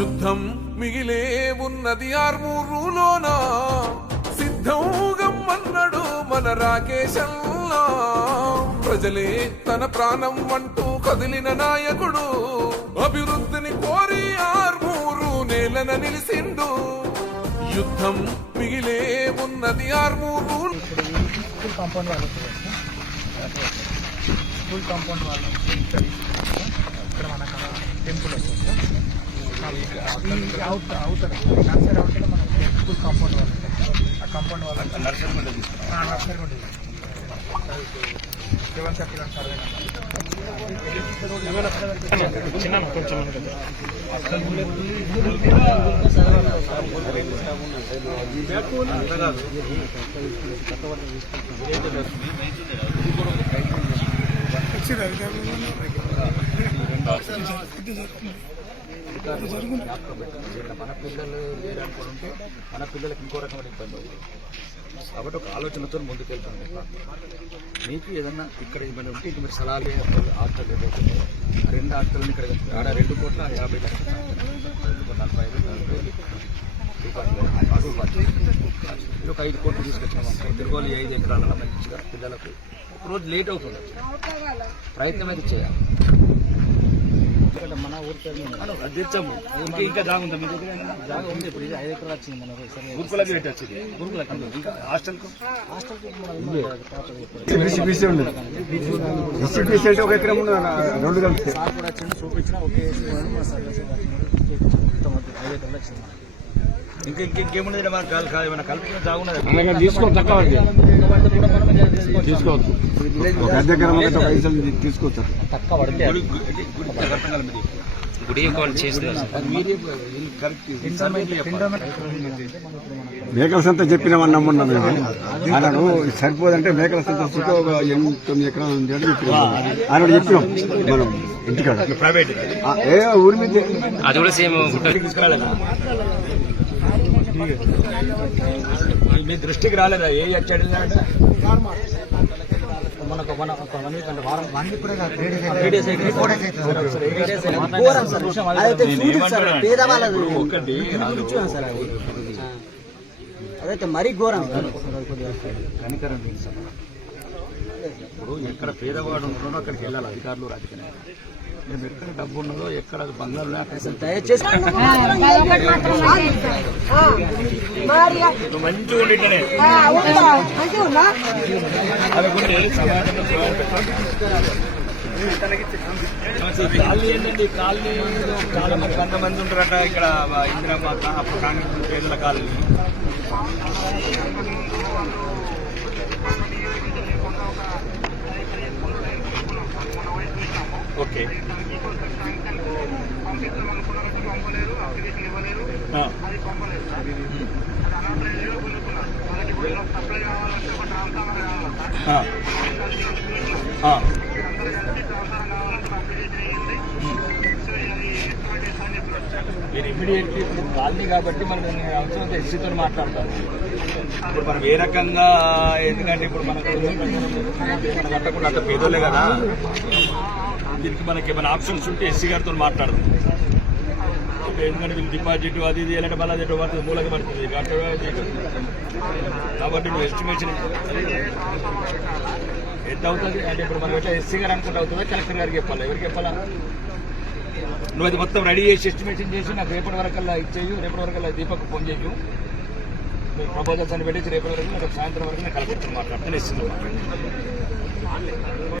యుద్ధం మిగిలే ఉన్నది ఆర్మూరులోన, సిద్ధం గమ్మన్నాడు మన రాకేశల్లా. ప్రజలే తన ప్రాణం అంటూ కదిలిన నాయకుడు, అభివృద్ధిని కోరి ఆర్మూరు నేలన నిలిసిండు. యుద్ధం మిగిలే ఉన్నది ఆర్మూరు. స్కూల్ కాంపౌండ్ వాళ్ళు ఇక్కడ మన టెంపుల్ వస్తుంది అవుతారు నర్సరీ అవుతే మన స్కూల్ కాంపౌండ్ వాళ్ళు ఆ కాంపౌండ్ వాళ్ళ నర్సరీ ఉంటుంది 7 సర్కిల్ అంటారు చిన్న కొంచెం మన పిల్లలు లేరనుకుంటే మన పిల్లలకి ఇంకో రకమైన ఇబ్బంది అవుతుంది. కాబట్టి ఒక ఆలోచనతో ముందుకెళ్తుంది. మీకు ఏదన్నా ఇక్కడ ఇబ్బంది ఉంటే ఇంక మీరు సలహాలు హాస్టల్ ఏదైతే 2 హాస్టల్ని ఇక్కడ 2,50,00,000 45 ఒక 5 కోట్లు తీసుకొచ్చాము. తిరుగోలు 5 ఎకరాల మంచిగా పిల్లలకు రోజు లేట్ అవుతుంది, ప్రయత్నం అయితే చేయాలి. మన ఊరి తెచ్చాము ఇంకా జాగా ఉందా మీ దగ్గర? జాగా ఉంది. ఇప్పుడు 5 ఎకరాలు వచ్చింది మన గురుకులకి రేట్ వచ్చింది. గురుకులకి ఇంకా హాస్టల్కు ఒక ఎకరం సార్ కూడా వచ్చింది, చూపించిన ఒకే 5 ఎకరాలు వచ్చింది. ఇంకేమున్నది ఏమైనా కల్పించిన జాగున్నది తీసుకోవచ్చు. తక్కువ పడితే మేకల సంత చెప్పినామని నమ్మన్నా మేము. అన్నాడు సరిపోదంటే మేకల సంత చుట్టూ ఒక 8-9 ఎకరాలు ఉంది అని చెప్పినాం. అన్నాడు చెప్పినాం మనం ఇంటికాడ ప్రైవేట్ ఊరి మీద అది కూడా సేమ్ మీ దృష్టికి రాలేదా? ఏ వచ్చాడు మనకు వారం అదైతే మరీ ఘోరం. కనికరం ఇప్పుడు ఎక్కడ పేదవాడు ఉన్నాడో అక్కడికి వెళ్ళాలి అధికారులు, రాజకీయ మేము ఎక్కడ డబ్బు ఉన్నదో ఎక్కడ బంగారు దయచేసి మంచిగా ఉండినే కాలనీ ఏంటండి? కాలనీ చాలా మంది 100 మంది ఉంటారట ఇక్కడ. ఇందిరమ్మ కాంగ్రెస్ పేదల కాలనీ. ఓకే మీరు ఇమ్మీడియట్లీ ఇప్పుడు కాలనీ కాబట్టి మనం అవసరం ఎస్సీతో మాట్లాడతారు. ఇప్పుడు మనం ఏ రకంగా, ఎందుకంటే ఇప్పుడు మనకు కట్టకుండా అంత పేదోళ్ళే కదా, దీనికి మనకి ఏమైనా ఆప్షన్స్ ఉంటే ఎస్సీ గారితో మాట్లాడదాం. ఎందుకంటే వీళ్ళు డిపాజిట్ అది ఇది ఎలాంటి మళ్ళీ పడుతుంది, మూలక పడుతుంది కాబట్టి నువ్వు ఎస్టిమేషన్ ఎంత అవుతుంది అంటే ఇప్పుడు మనం ఎట్లా ఎస్సీ గారు అనుకుంటే అవుతుందా కలెక్టర్ గారికి చెప్పాలా? ఎవరికి చెప్పాలా? నువ్వు అది మొత్తం రెడీ చేసి ఎస్టిమేషన్ చేసి నాకు రేపటి వరకల్లా ఇచ్చేయు. రేపటి వరకల్లా దీపక్ ఫోన్ చేయు, ప్రపోజల్స్ అని పెట్టేసి రేపటి వరకు నాకు సాయంత్రం వరకు నేను కలెక్టర్తో మాట్లాడుతాను, ఎస్సీతో మాట్లాడుతాను.